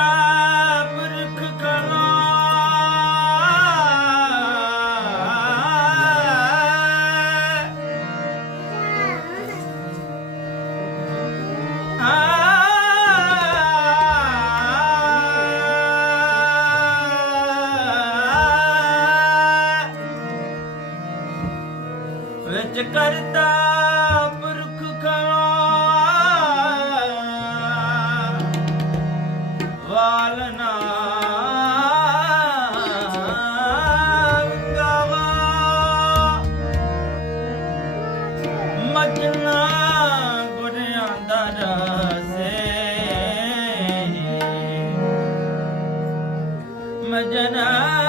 night. Jinnah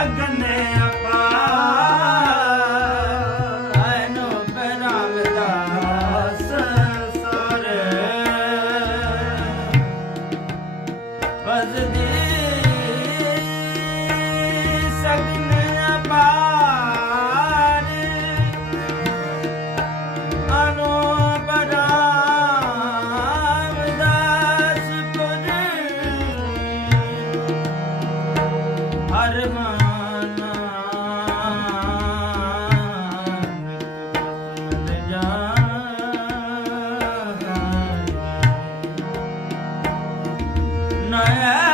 ਲੱਗਨੇ Yeah.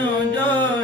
do